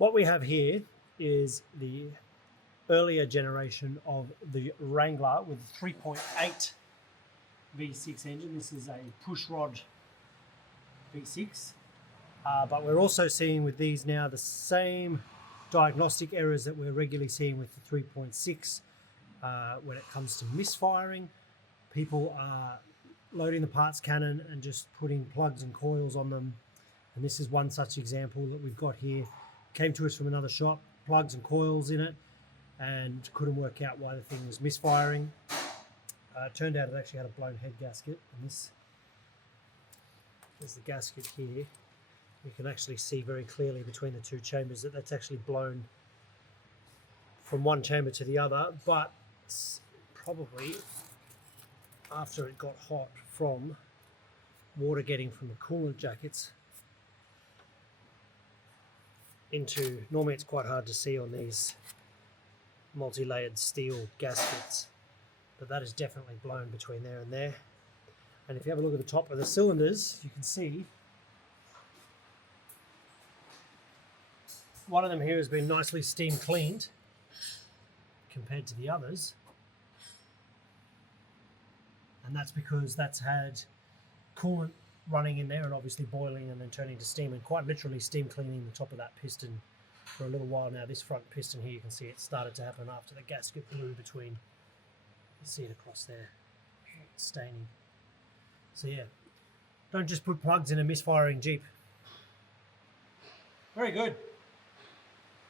What we have here is the earlier generation of the Wrangler with a 3.8 V6 engine. This is a pushrod V6, but we're also seeing with these now the same diagnostic errors that we're regularly seeing with the 3.6 when it comes to misfiring. People are loading the parts cannon and just putting plugs and coils on them, and this is one such example that we've got here. Came to us from another shop, plugs and coils in it, and couldn't work out why the thing was misfiring. Turned out it actually had a blown head gasket, and this is the gasket here. You can actually see very clearly between the two chambers that that's actually blown from one chamber to the other, but probably after it got hot from water getting from the coolant jackets into, normally it's quite hard to see on these multi-layered steel gaskets, but that is definitely blown between there and there. And if you have a look at the top of the cylinders, you can see one of them here has been nicely steam cleaned compared to the others, and that's because that's had coolant running in there and obviously boiling and then turning to steam, and quite literally steam cleaning the top of that piston for a little while now. This front piston here, you can see it started to happen after the gasket blew between. You see it across there, it's staining. So yeah, don't just put plugs in a misfiring Jeep. Very good.